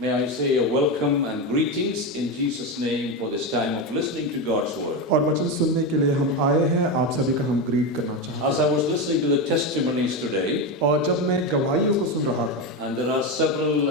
May I say a welcome and greetings in Jesus' name for this time of listening to God's word. और वचन सुनने के लिए हम आए हैं, आप सभी का हम ग्रीट करना चाहते हैं। As I was listening to the testimonies today, और जब मैं गवाहियों को सुन रहा था, and there are several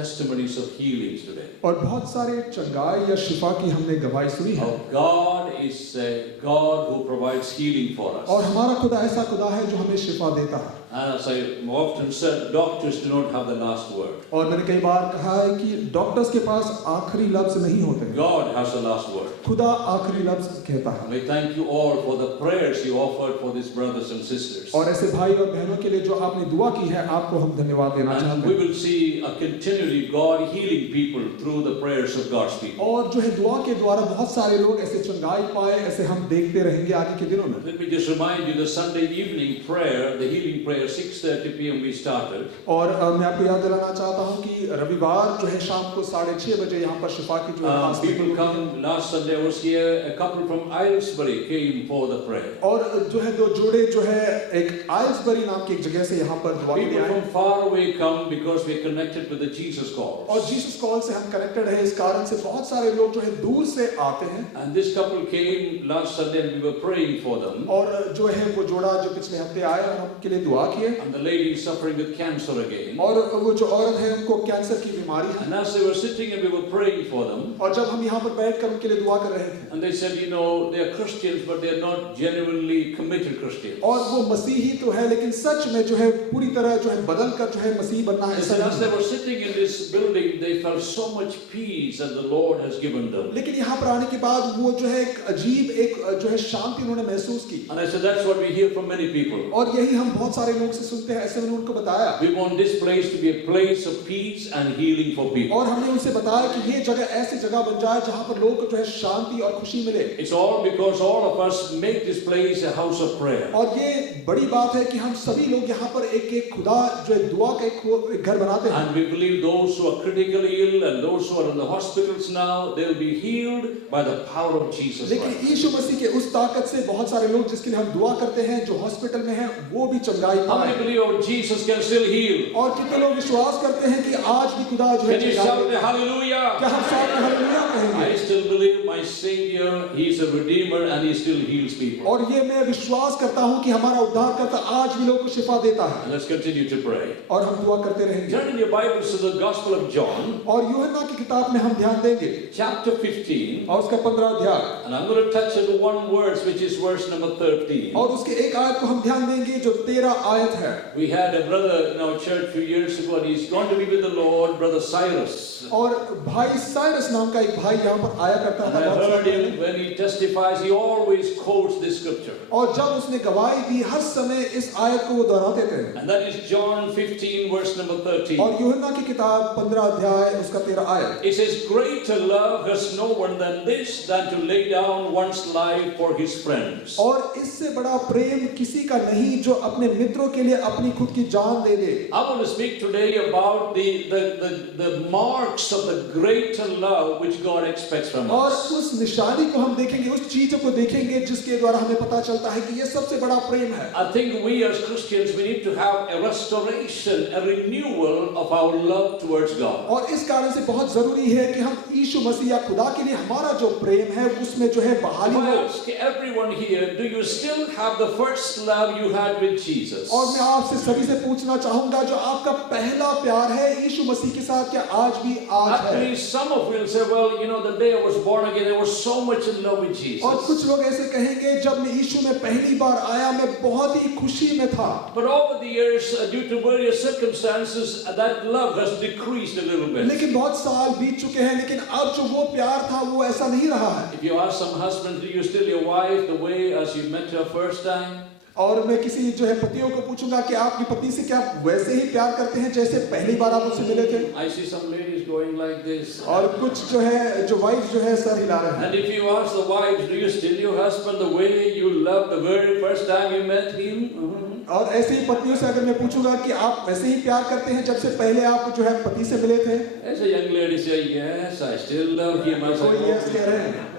testimonies of healings today. और बहुत सारे चंगाई या शिफा की हमने गवाही सुनी है। Our God is a God who provides healing for us. और हमारा खुदा ऐसा खुदा है जो हमें शिफा देता है। And as I often said, doctors do not have the last word. और मैंने कई बार कहा है कि डॉक्टर्स के पास आखिरी लफ्ज नहीं होते। God has the last word. खुदा आखिरी लफ्ज कहता है। And we thank you all for the prayers you offered for these brothers and sisters. और ऐसे भाई और बहनों के लिए जो आपने दुआ की है, आपको हम धन्यवाद देना And चाहते we हैं। will see a continually God healing people through the prayers of God's people. और जो है दुआ के द्वारा बहुत सारे लोग ऐसे चंगाई पाए, ऐसे हम देखते रहेंगे आगे के दिनों में। Let me just remind you the Sunday evening prayer, the healing prayer, 6:30 p.m. we started. और मैं आपको याद दिलाना चाहता हूँ कि रविवार जो है शाम को 6:30 बजे यहाँ पर शिफा की जो खास People मीटिंग होती है। come. Last Sunday I was here. A couple from Aylesbury came for the prayer. और जो है दो जोड़े जो है एक आइल्सबरी नाम की एक जगह से यहाँ पर दुआ के लिए People आए। from far away come because we're connected with the Jesus call. और जीसस कॉल से हम कनेक्टेड है, इस कारण से बहुत सारे लोग जो है दूर से आते हैं। And this couple came last Sunday and we were praying for them. और जो है वो जोड़ा जो पिछले हफ्ते आया और हम उनके लिए दुआ किए। And the lady is suffering with cancer again. और वो जो औरत है उनको कैंसर की बीमारी है। And as they were sitting and we were praying for them, और जब हम यहाँ पर बैठकर उनके लिए दुआ कर रहे थे, and they said, you know, they are Christians, but they are not genuinely committed Christians. और वो मसीही तो है लेकिन सच में जो है पूरी तरह जो है बदल कर जो है मसीह बनना है They ऐसा said as they नहीं। were sitting in this building, they felt so much peace that the Lord has given them. लेकिन यहाँ पर आने के बाद वो जो है एक अजीब एक जो है शांति उन्होंने महसूस की। And I said, that's what we hear from many people. और यही हम बहुत सारे लोग से सुनते हैं, ऐसे मैंने उनको बताया। We want this place to be a place of peace and healing for people. और हमने उनसे बताया कि ये जगह ऐसी जगह बन जाए जहाँ पर लोग को जो है शांति और खुशी मिले। It's all because all of us make this place a house of prayer. और ये बड़ी बात है कि हम सभी लोग यहाँ पर एक एक खुदा जो है दुआ का एक घर बनाते हैं। And we believe those who are critically ill and those who are in the hospitals now, they'll be healed by the power of Jesus लेकिन Christ. यीशु मसीह के उस ताकत से बहुत सारे लोग जिसके लिए हम दुआ करते हैं, जो हॉस्पिटल में हैं, वो भी चंगाई How many पाए। believe oh, Jesus can still heal? और कितने लोग विश्वास करते हैं कि आज भी खुदा जो है Can you चंगाई shout देता a है? hallelujah? क्या हम साथ में हालेलुया कहेंगे? I still believe my Savior, He is a Redeemer and He still heals people. और ये मैं विश्वास करता हूँ कि हमारा उद्धारकर्ता आज भी लोगों को शिफा देता है। And let's continue to pray. और हम दुआ करते रहेंगे। Turn in your Bibles to the Gospel of John, और यूहन्ना की किताब में हम ध्यान देंगे chapter 15, और उसका 15 अध्याय and I'm going to touch on one verse, which is verse number 13. और उसके एक आयत को हम ध्यान देंगे जो 13 आयत है। We had a brother in our church a few years ago, and he's gone to be with the Lord, Brother Cyrus. और भाई साइरस नाम का एक भाई यहाँ पर आया करता And था I बहुत heard समय him when he testifies, he always quotes this scripture. और जब उसने गवाही दी हर समय इस आयत को वो दोहराते थे। And that is John 15, verse number 13. और यूहन्ना की किताब 15 अध्याय उसका 13 आयत। It says, greater love has no one than this, than to lay down one's life for his friends. और इससे बड़ा प्रेम किसी का नहीं जो अपने मित्रों के लिए अपनी खुद की जान दे दे। I want to speak today about the marks of the greater love which God expects from और us. उस निशानी को हम देखेंगे, उस चीज को देखेंगे जिसके द्वारा हमें पता चलता है कि ये सबसे बड़ा प्रेम है। I think we as Christians, we need to have a restoration, a renewal of our love towards God. और इस कारण से बहुत जरूरी है कि हम यीशु मसीह या खुदा के लिए हमारा जो प्रेम है उसमें जो है बहाली I हो। ask everyone here, do you still have the first love you had with Jesus? और मैं आपसे सभी से पूछना चाहूंगा जो आपका पहला प्यार है यीशु मसीह के साथ, क्या आज भी आज At है? least some of you will say, well, you know, the day I was born again, I was so much in love with Jesus. और कुछ लोग ऐसे कहेंगे जब मैं यीशु में पहली बार आया मैं बहुत ही खुशी में था, But over the years, due to various circumstances, that love has decreased a little bit. लेकिन बहुत साल बीत चुके हैं लेकिन अब जो वो प्यार था वो ऐसा नहीं रहा है। If you ask some husbands, do you still your wife the way as you met her first time? और मैं किसी जो है पतियों को पूछूंगा कि आपकी पति से क्या वैसे ही प्यार करते हैं जैसे पहली बार आप उससे मिले थे? I see some ladies going like this. और कुछ जो है जो वाइफ जो है सर हिला रहे हैं। And if you ask the wives, do you still your husband the way you loved the very first time you met him? और ऐसे ही पत्नियों से अगर मैं पूछूंगा कि आप वैसे ही प्यार करते हैं जब से पहले आप जो है पति से मिले थे? As a young lady say, yes, I still love him. I कोई say, यस कह रहे हैं।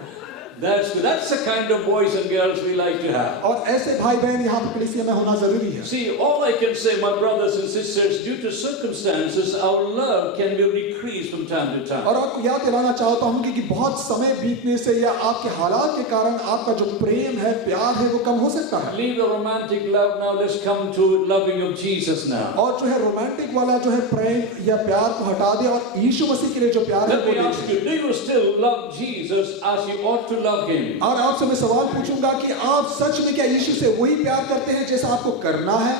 That's the kind of boys and girls we like to have. और ऐसे भाई बहन यहाँ पर कलीसिया में होना जरूरी है। See, all I can say, my brothers and sisters, due to circumstances, our love can be decreased from time to time. और आपको याद दिलाना चाहता हूँ कि बहुत समय बीतने से या आपके हालात के कारण आपका जो प्रेम है, प्यार है, वो कम हो सकता है। Leave the romantic love now. Let's come to loving of Jesus now. और जो है रोमांटिक वाला जो है प्रेम या प्यार को हटा दे और यीशु मसीह के लिए जो प्यार है Let वो me देखें। ask you, do you still love Jesus as you ought to love him? और आपसे मैं सवाल पूछूंगा कि आप सच में क्या यीशु से वही प्यार करते हैं जैसा आपको करना है?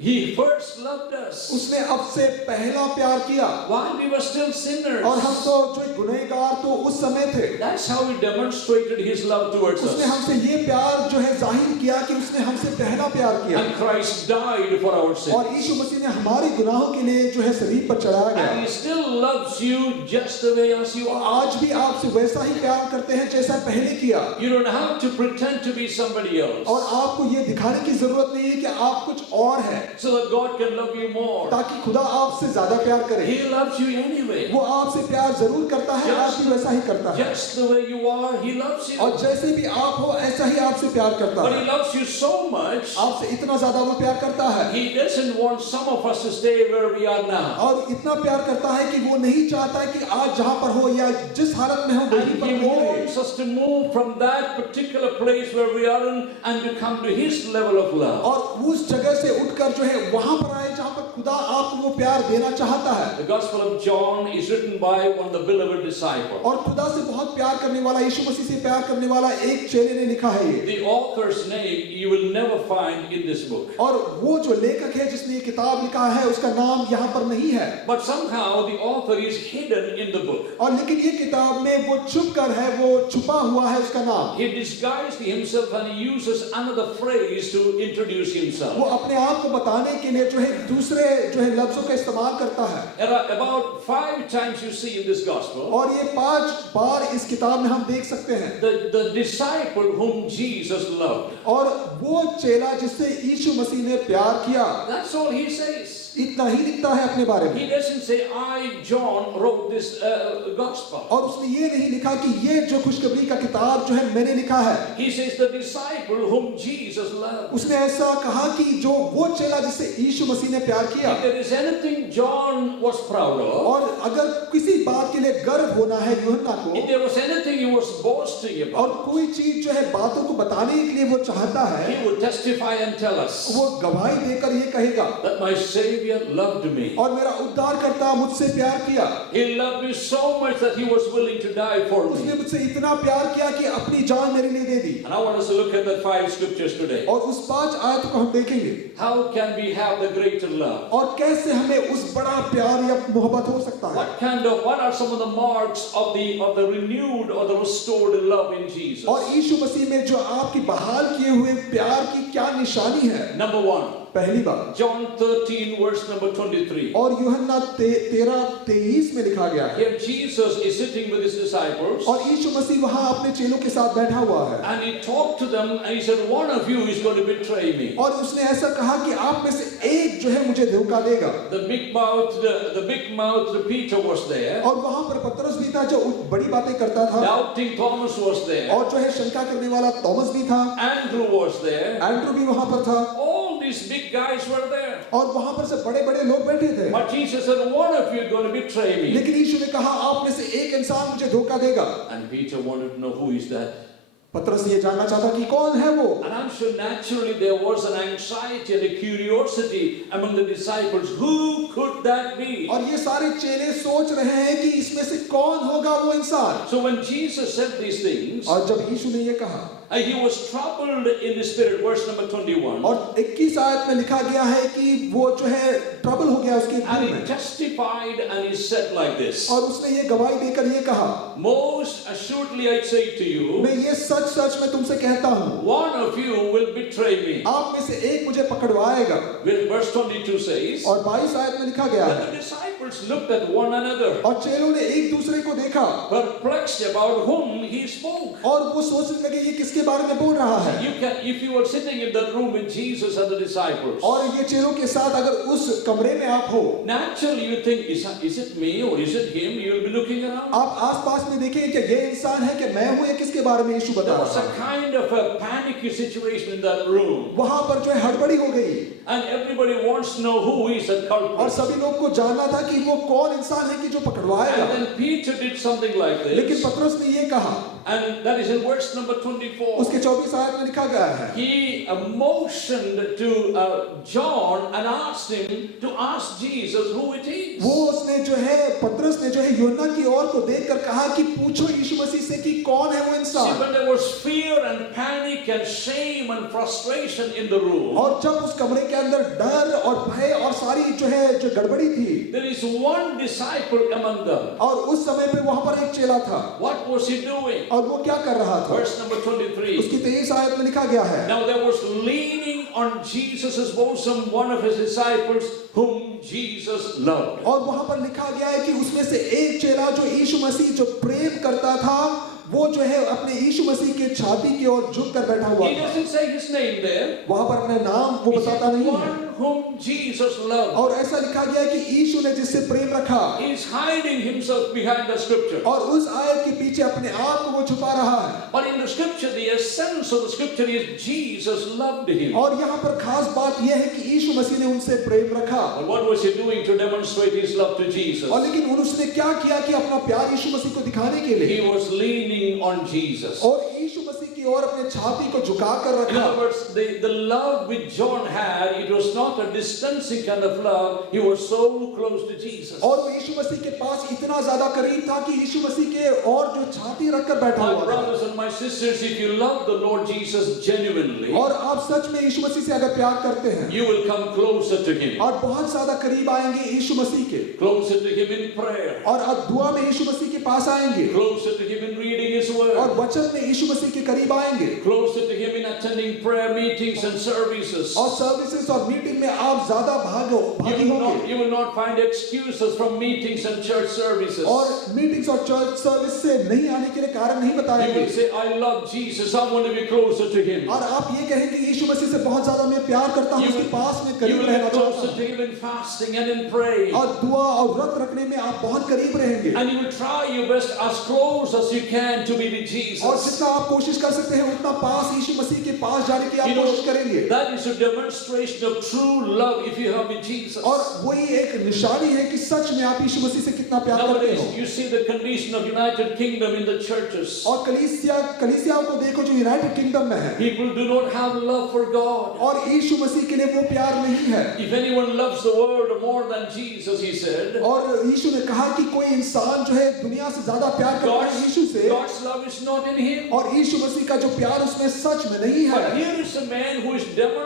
He first loved us उसने अब से पहला प्यार किया while we were still sinners. और हम तो जो गुनहगार तो उस समय थे। That's how he demonstrated his love towards उसने us. हमसे ये प्यार जो है जाहिर किया कि उसने हमसे पहला प्यार किया And Christ died for our और sins. यीशु मसीह ने हमारे गुनाहों के लिए जो है सलीब पर चढ़ाया गया And he still loves you just the way as you और are. आज भी आपसे वैसा ही प्यार करते हैं जैसा पहले किया You don't have to pretend to be somebody और else आपको ये दिखाने की जरूरत नहीं है कि आप कुछ और हैं so that God can love you more. ताकि खुदा आपसे ज्यादा प्यार करे। He loves you anyway. वो आपसे प्यार जरूर करता है, आप भी वैसा ही करता है Just the way you are, he loves you. और जैसे भी आप हो ऐसा ही आपसे प्यार करता But है। he loves you so much, आपसे इतना ज्यादा वो प्यार करता है he doesn't want some of us to stay where we are now. और इतना प्यार करता है कि वो नहीं चाहता है कि आज जहाँ पर हो या जिस हालत में हो वहीं And पर he नहीं रहे wants us to move from that particular place where we are in and to come to his level of love. और उस जगह से उठकर जो है वहां पर आए जहाँ पर खुदा आपको वो प्यार देना चाहता है। The Gospel of John is written by one of the beloved disciples. और खुदा से बहुत प्यार करने वाला, यीशु मसीह से प्यार करने वाला एक चेले ने लिखा है ये। The author's name you will never find in this book. और वो जो लेखक है जिसने ये किताब लिखा है उसका नाम यहाँ पर नहीं है But somehow the author is hidden in the book. और लेकिन ये किताब में वो छुप कर है, वो छुपा हुआ है उसका नाम। He disguised himself and he uses another phrase to introduce वो himself. अपने आप को बताने के लिए जो है दूसरे जो है लफ्जों का इस्तेमाल करता है There are about 5 times you see in this gospel और ये 5 बार इस किताब में हम देख सकते हैं। the disciple whom Jesus loved. और वो चेला जिससे यीशु मसीह ने प्यार किया, That's all he says. इतना ही लिखता है अपने बारे में। He doesn't say I John wrote this gospel. और उसने ये नहीं लिखा कि ये जो खुशखबरी का किताब जो है मैंने लिखा है। He says the disciple whom Jesus loved. उसने ऐसा कहा कि जो वो चेला जिससे यीशु मसीह ने प्यार किया If there is anything John was proud of, और अगर किसी बात के लिए गर्व होना है यूहन्ना को if there was anything he was boasting और about, कोई चीज जो है बातों को बताने के लिए वो चाहता है, he would testify and tell us वो गवाही देकर ये कहेगा that my Savior loved me. और मेरा उद्धारकर्ता मुझसे प्यार किया। He loved me so much that he was willing to die for उसने me. मुझसे इतना प्यार किया कि अपनी जान मेरे लिए दे दी। And I want us to look at the 5 scriptures today. और उस 5 आयतों को हम देखेंगे How can we have the greater love? और कैसे हमें उस बड़ा प्यार या मोहब्बत हो सकता है What are some of the marks of the renewed or the restored love in Jesus? और यीशु मसीह में जो आपकी बहाल किए हुए प्यार की क्या निशानी है। Number 1, पहली बात John 13 verse number 23. और यूहन्ना 13:23 में लिखा गया है Here Jesus is sitting with his disciples और यीशु मसीह वहां अपने चेलों के साथ बैठा हुआ है and he talked to them and he said, one of you is going to betray me. और उसने ऐसा कहा कि आप में से एक जो है मुझे धोखा देगा। The big mouth Peter was there. और वहां पर पतरस भी था जो बड़ी बातें करता था Doubting Thomas was there. और जो है शंका करने वाला थॉमस भी था, Andrew was there. एंड्रू भी वहां पर था All these big guys were there. और वहां पर से बड़े-बड़े लोग बैठे थे। But Jesus said, one of you is going to betray me. लेकिन यीशु ने कहा आप में से एक इंसान मुझे धोखा देगा। And Peter wanted to know who is that. पतरस ये जानना चाहता कि कौन है वो। And I'm sure naturally there was an anxiety and a curiosity among the disciples. Who could that be? और ये सारे चेले सोच रहे हैं कि इसमें से कौन होगा वो इंसान। So when Jesus said these things, और जब यीशु ने ये कहा he was troubled in the spirit. Verse number 21. और 21 आयत में लिखा गया है कि वो जो है ट्रबल हो गया उसके दिल And he में testified and he said like this. और उसने ये गवाही देकर ये कहा Most assuredly I say to you, मैं ये सच मैं तुमसे कहता हूँ one of you will betray me. आप में से एक मुझे पकड़वाएगा। Verse 22 says और 22 आयत में लिखा गया that है the disciples disciples looked at one another, और चेलों ने एक दूसरे को देखा perplexed about whom he spoke. और वो सोचने लगे ये किसके बारे में बोल रहा है। If you were sitting in that room with Jesus and the disciples, और ये चेलों के साथ अगर उस कमरे में आप हो, naturally you think, is it me or is it him? You will be looking around. आप आसपास में देखेंगे कि ये इंसान है कि मैं हूं या किसके बारे में यीशु बता There was रहा a है। kind of a panicky situation in that room, वहां पर जो है हड़बड़ी हो गई and everybody wants to know who is the और culprit. सभी लोग को जानना था कि वो कौन इंसान है कि जो पकड़वाएगा। And then Peter did something like लेकिन this, पतरस ने ये कहा, and that is in verse number 24. उसके 24 आयत में लिखा गया है, He motioned to John and asked him to ask Jesus who it is. वो उसने जो है पतरस ने जो है यूहन्ना की ओर को देखकर कहा कि पूछो यीशु मसीह से कि कौन है वो See, इंसान। when there was fear and panic and shame and frustration in the room, और जब उस कमरे के अंदर डर और भय और सारी जो है जो गड़बड़ी थी, there is one disciple among them. और उस समय पे वहां पर एक चेला था What was he doing? और वो क्या कर रहा था। Verse number 23. उसकी 23 आयत में लिखा गया है, Now there was leaning on Jesus' bosom one of his disciples whom Jesus loved. और वहां पर लिखा गया है कि उसमें से एक चेला जो यीशु मसीह जो प्रेम करता था वो जो है अपने यीशु मसीह के छाती की ओर झुक कर बैठा हुआ He था। doesn't say his name there. वहां पर अपने नाम वो He बताता said, नहीं है one whom Jesus loved. और ऐसा लिखा गया है कि यीशु ने जिससे प्रेम रखा He is hiding himself behind the scripture. और उस आयत के पीछे अपने आप को वो छुपा रहा है। But in the scripture, the essence of the scripture is Jesus loved him. और यहाँ पर खास बात यह है कि यीशु मसीह ने उनसे प्रेम रखा। But what was he doing to demonstrate his love to Jesus? और लेकिन उसने क्या किया कि अपना प्यार यीशु मसीह को दिखाने के लिए He was leaning on Jesus. और यीशु मसीह की ओर अपने छाती को झुका कर In रखा। other words, the love which John had, it was not a distancing kind of love. He was so close to Jesus. और वो यीशु मसीह के पास इतना ज्यादा करीब था कि यीशु मसीह के और जो छाती रखकर बैठा My हुआ था। brothers and my sisters, if you love the Lord Jesus genuinely, और आप सच में यीशु मसीह से अगर प्यार करते हैं you will come closer to him. और बहुत ज्यादा करीब आएंगे यीशु मसीह के Closer to him in prayer. और आप दुआ में यीशु मसीह के पास आएंगे Closer to him in reading his word. और वचन में यीशु मसीह के करीब आएंगे Closer to him in attending prayer meetings and services. और सर्विसेज और मीटिंग में आप ज्यादा भागी होंगे You will not find excuses from meetings and church services. और मीटिंग्स और चर्च सर्विस से नहीं आने के लिए कारण नहीं You बताएंगे will say, I love Jesus. I want to be closer to him. और आप ये कहेंगे यीशु मसीह से बहुत ज्यादा मैं प्यार करता हूँ उसके पास में You करीब will रहना be चाहता closer हूँ to him in fasting and in praying. और दुआ और व्रत रखने में आप बहुत करीब रहेंगे And you will try your best as close as you can to be with और Jesus. जितना आप कोशिश कर सकते हैं उतना पास यीशु मसीह के पास जाने की You आप know, कोशिश करेंगे that is a demonstration of true love if you have with Jesus. और वही एक निशानी है कि सच में आप यीशु मसीह से कितना प्यार करते हो Nowadays, you see the condition of United Kingdom in the churches. और कलीसियाओं को देखो जो यूनाइटेड किंगडम में है People do not have love for God. और यीशु मसीह के लिए वो प्यार नहीं है If anyone loves the world more than Jesus, he said, और यीशु ने कहा कि कोई इंसान जो है दुनिया से ज्यादा प्यार करता है यीशु से God's love is not in him. और यीशु मसीह का जो प्यार उसमें सच में नहीं है But here is a man who is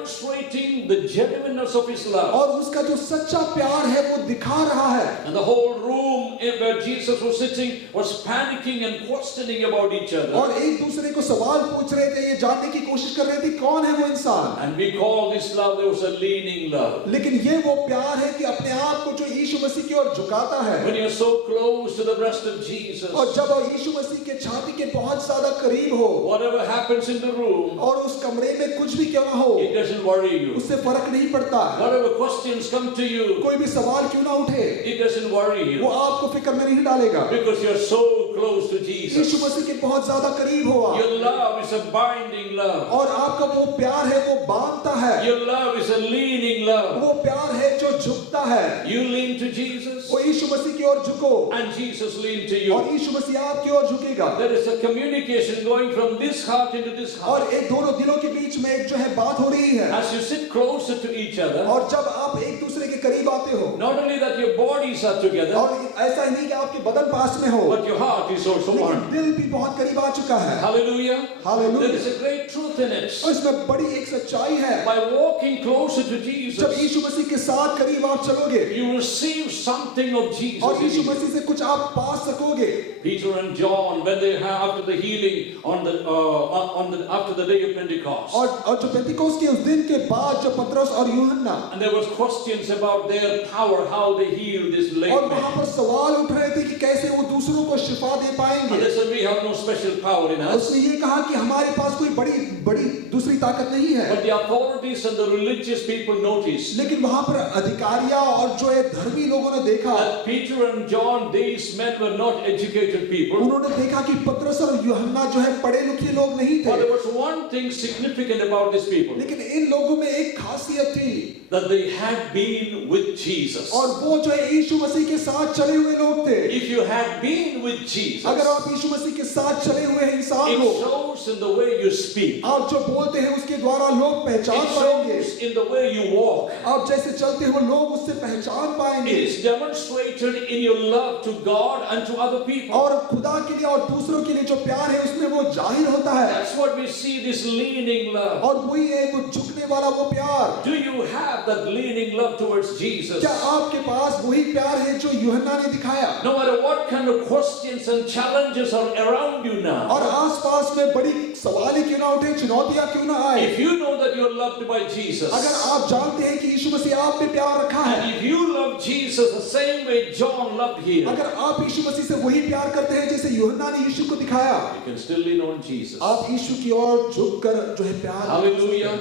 demonstrating the genuineness of his love. और उसका जो सच्चा प्यार है वो दिखा रहा है And the whole room where Jesus was sitting was panicking and questioning about each other. और एक दूसरे को सवाल पूछ रहे थे ये जानने की कोशिश कर रहे थे कौन है वो इंसान And we call this love, there was a leaning love. लेकिन ये वो प्यार है कि अपने आप को जो यीशु मसीह की ओर झुकाता है When you're so close to the breast of Jesus, और जब यीशु मसीह के छाती के बहुत ज्यादा करीब हो whatever happens in the room, और उस कमरे में कुछ भी क्यों ना हो it doesn't worry you. उससे फर्क नहीं पड़ता Whatever questions come to you, कोई भी सवाल क्यों ना उठे it doesn't worry वो you. आपको फिक्र में नहीं डालेगा Because you're so close to Yeshu Jesus. मसीह के बहुत ज्यादा करीब हो आप Your love is a binding love. और आपका वो प्यार है वो बांधता है Your love is a leaning love. वो प्यार है जो झुकता है You lean to Jesus, वो यीशु मसीह की ओर झुको and Jesus lean to you. और यीशु मसीह आपकी ओर झुकेगा There is a communication going from this heart into this और heart. एक दोनों दिलों के बीच में एक जो है बात हो रही है As you sit closer to each other, और जब आप एक दूसरे के करीब आते हो not only that your bodies are together, और ऐसा ही नहीं कि आपके बदन पास में हो but your heart is also लेकिन one. दिल भी बहुत करीब आ चुका है Hallelujah. Hallelujah. There is a great truth in it. और इसमें बड़ी एक सच्चाई है By walking closer to जब Jesus, यीशु मसीह के साथ करीब आप चलोगे you receive something of Jesus. और in यीशु you. मसीह से कुछ आप पा सकोगे Peter and John, when they have after the healing after the day of Pentecost, और जो पेंतिकोस्त के उस दिन के बाद जो पतरस और यूहन्ना and there was questions about about their power, how they heal this lame और वहां man. पर सवाल उठ रहे थे कि कैसे वो दूसरों को शिफा दे And पाएंगे। they said, we have no special power in us. उसने ये कहा कि हमारे पास कोई बड़ी बड़ी दूसरी ताकत नहीं है, But the authorities and the religious people noticed लेकिन वहां पर अधिकारियां और जो है धर्मी लोगों ने देखा, that Peter and John, these men were not educated people. उन्होंने देखा कि पतरस और यूहन्ना जो है पढ़े लिखे लोग नहीं But थे, there was one thing significant about these people, लेकिन इन लोगों में एक खासियत थी that they had been with Jesus. और वो जो है यीशु मसीह के साथ चले हुए लोग थे। If you had been with Jesus, अगर आप यीशु मसीह के साथ चले हुए इंसान it हो, shows in the way you speak. आप जो बोलते हैं उसके द्वारा लोग It पहचान पाएंगे, shows in the way you walk. आप जैसे चलते हो लोग उससे पहचान It पाएंगे, is demonstrated in your love to God and to other people. और खुदा के लिए और दूसरों के लिए जो प्यार है उसमें वो जाहिर होता है, That's what we see, this leaning love. और वही है वो झुकने वाला वो प्यार। Do you have that leaning love towards Jesus? क्या आपके पास वही प्यार है जो यूहन्ना ने दिखाया? No matter what kind of questions and challenges are around you now, और आसपास में बड़ी सवाल ही क्यों ना उठे, चुनौतियां क्यों ना आए, if you know that you're loved by Jesus, अगर आप जानते हैं कि यीशु मसीह आप पे प्यार रखा है, and if you love Jesus the same way John loved him, अगर आप यीशु मसीह से वही प्यार करते हैं जैसे यूहन्ना ने यीशु को दिखाया, you can still lean on Jesus. आप यीशु की ओर झुककर जो है प्यार, Hallelujah.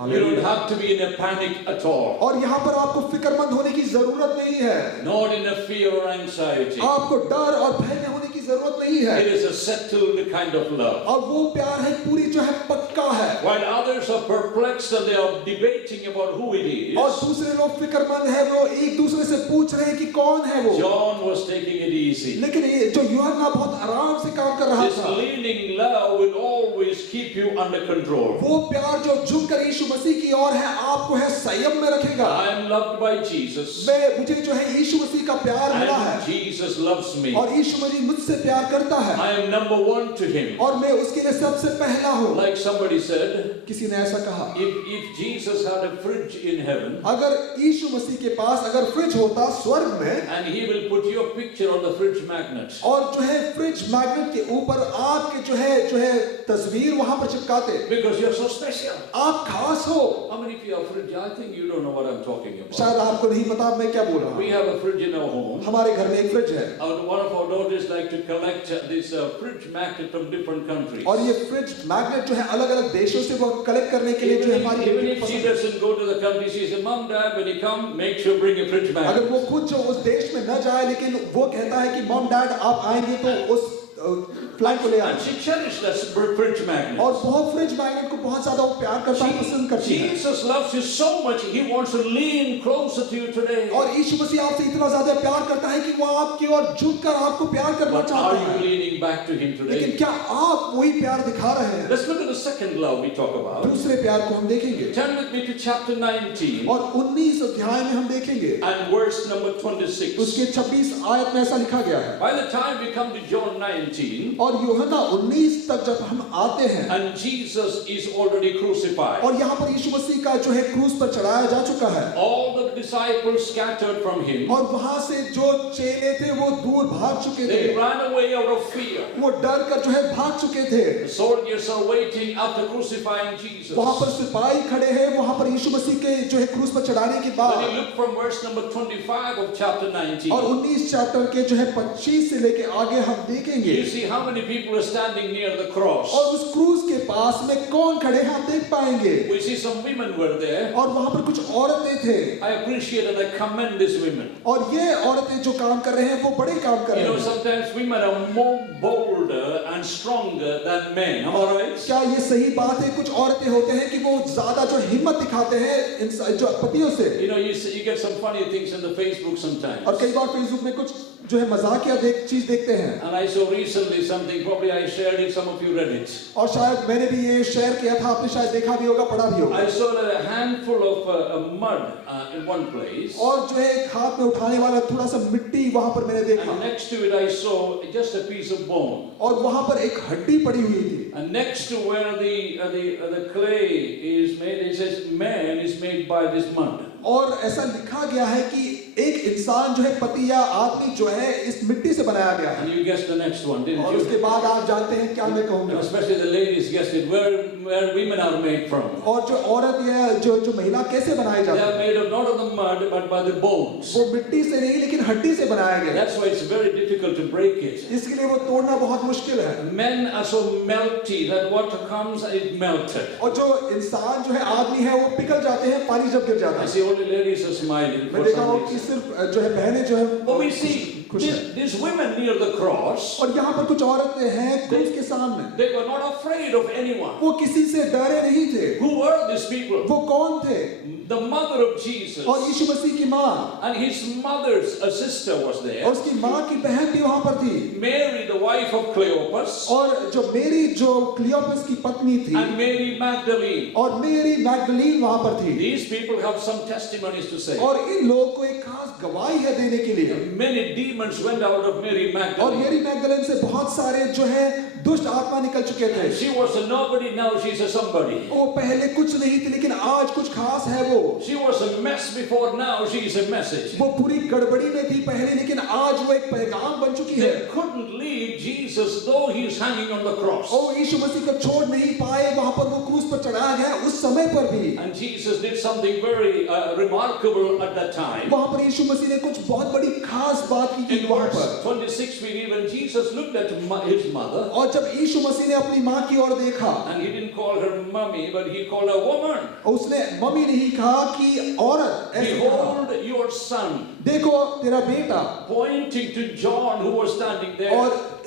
You don't Hallelujah. have to be in a panic at all, और यहाँ पर आपको फिक्रमंद होने की जरूरत नहीं है, not in a fear or anxiety. आपको डर और भय में होने की जरूरत नहीं है, It is a settled kind of love. और वो प्यार है पूरी जो है पक्का है। While others are perplexed and they are debating about who it is, और दूसरे लोग फिक्रमंद है, वो एक दूसरे से पूछ रहे हैं कि कौन है वो, John was taking it easy. लेकिन ये जो यूहन्ना बहुत आराम से काम कर रहा This था, leaning love will always keep you under control. वो प्यार जो झुककर यीशु मसीह की ओर है आपको है संयम में रखेगा। I am loved by Jesus, मुझे जो है यीशु मसीह का प्यार मिला and है, Jesus loves me. और यीशु मसीह मुझसे प्यार करता है, I am number one to him. और मैं उसके लिए सबसे पहला हूँ। Like somebody said, किसी ने ऐसा कहा, if Jesus had a fridge in heaven, अगर यीशु मसीह के पास अगर फ्रिज होता स्वर्ग में, and he will put your picture on the fridge magnet, और जो है फ्रिज मैग्नेट के ऊपर आपके जो है तस्वीर वहां पर चिपकाते, because you're so special. आप खास हो। How many of you have fridge? I think you don't know what I'm talking about. शायद आपको नहीं पता मैं क्या बोल रहा We हूँ। have a fridge in our home. हमारे घर में एक फ्रिज है, One of our daughters like to collect this fridge magnet from different countries. और ये फ्रिज मैग्नेट जो है अलग अलग देशों से वो कलेक्ट करने के लिए जो है हमारी Even बेटी if को she पसंद है। doesn't go to the country, she says, Mom, Dad, when you come, make sure bring a fridge अगर magnet. वो खुद जो उस देश में न जाए, लेकिन वो कहता है कि मॉम डैड आप आएंगे तो उस फ्लाइट को ले आए, And she cherished that fridge magnet. और बहुत फ्रिज मैग्नेट को बहुत ज्यादा वो प्यार करता है, पसंद करती है। Jesus loves you so much, he wants to lean closer to you today. और यीशु मसीह आपसे इतना ज्यादा प्यार करता है कि वो आपकी ओर झुककर आपको प्यार करना But चाहता are you है, leaning back to him लेकिन today? क्या आप वही प्यार दिखा रहे हैं? Let's look at the second love we talk about. दूसरे प्यार को हम देखेंगे, Turn with me to chapter 19 और 19 अध्याय में हम देखेंगे, and verse number 26. उसके 26 आयत में ऐसा लिखा गया है। By the time we come to John 19, और यूहन्ना 19 तक जब हम आते हैं, and Jesus is already crucified, और यहाँ पर यीशु मसीह का जो है क्रूस पर चढ़ाया जा चुका है, all the disciples scattered from him. और वहां से जो चेले थे वो दूर भाग चुके थे, They ran away out of fear. वो डर कर जो है भाग चुके थे। The soldiers are waiting after crucifying Jesus. वहां पर सिपाही खड़े हैं, वहां पर यीशु मसीह के जो है क्रूस पर चढ़ाने के When बाद, you look from verse number 25 of chapter और 19, 19 चैप्टर के जो है 25 से लेके आगे हम देखेंगे, you see how many people are standing near the cross. और उस क्रूस के पास में कौन खड़े हैं हम देख पाएंगे, We see some women were there. और वहां पर कुछ औरतें थे, I appreciate and I commend these women. और ये औरतें जो काम कर रहे हैं वो बड़े काम कर You रहे know, हैं। sometimes women are more bolder and stronger than men. Am I right? क्या ये सही बात है? कुछ औरतें होते हैं कि वो ज्यादा जो हिम्मत दिखाते हैं जो पतियों से, You know, you get some funny things on the Facebook sometimes. और कई बार फेसबुक में कुछ जो है मजाकिया चीज देखते हैं, And I saw recently something, probably I shared it, some of you read it. और शायद मैंने भी ये शेयर किया था, आपने शायद देखा भी होगा, पढ़ा भी होगा। I saw that a handful of mud in one place. और जो है एक हाथ में उठाने वाला थोड़ा सा मिट्टी वहां पर मैंने देखा, And next to it I saw just a piece of bone. और वहां पर एक हड्डी पड़ी हुई थी, And next to where the clay is made, it says man is made by this mud. और ऐसा लिखा गया है कि एक इंसान जो है पति या आदमी जो है इस मिट्टी से बनाया गया है। And you guessed the next one, didn't और उसके you? बाद आप जानते हैं क्या मैं And कहूँगा। especially the ladies guessed it, where women are made from. और जो औरत या जो महिला कैसे बनाई They जाती are है, made of not of the mud, but by the bones. वो मिट्टी से नहीं लेकिन हड्डी से बनाया गया है। That's why it's very difficult to break it. इसके लिए वो तोड़ना बहुत मुश्किल है। Men are so melty that water comes and it melted. और जो इंसान जो है आदमी है वो पिघल जाते हैं पानी जब गिर जाता I है। see only ladies are smiling मैं for देखा some हूँ कि reason. सिर्फ जो है बहनें जो है But we see खुश है। these women near the cross, और यहाँ पर कुछ औरतें हैं क्रूस के सामने, they were not afraid of anyone. वो किसी से डरे नहीं थे। Who were these people? वो कौन थे? The mother of Jesus और यीशु मसीह की माँ and his mother's sister was there. और उसकी माँ की बहन भी वहाँ पर थी। Mary, the wife of Cleopas, और जो मेरी जो क्लियोपस की पत्नी थी and Mary Magdalene. और मेरी मैगदलीन वहाँ पर थी। These people have some testimonies to say. और इन लोगों को एक खास गवाही है देने के लिए। Many demons went out of Mary और Magdalene. मेरी मैगदलीन से बहुत सारे जो है दुष्ट आत्मा निकल चुके थे। She was a nobody, now she's a somebody. वो पहले कुछ नहीं थी लेकिन आज कुछ खास है वो। She was a mess before, now she is a message. वो पूरी गड़बड़ी में थी पहले लेकिन आज वो एक पैगाम बन चुकी है। They couldn't leave Jesus though he is hanging on the cross. और यीशु मसीह को छोड़ नहीं पाए, वहां पर वो क्रूस पर चढ़ाया गया उस समय पर भी। And Jesus did something very remarkable at that time. वहां पर यीशु मसीह ने कुछ बहुत बड़ी खास बात की In वहां verse पर। 26 we read when Jesus looked at his mother, और जब यीशु मसीह ने अपनी माँ की ओर देखा, and he didn't call her mummy but he called her woman. और उसने मम्मी नहीं कहा कि औरत, ऐसे कहा, Behold your son, देखो तेरा बेटा। pointing to John who was standing there. और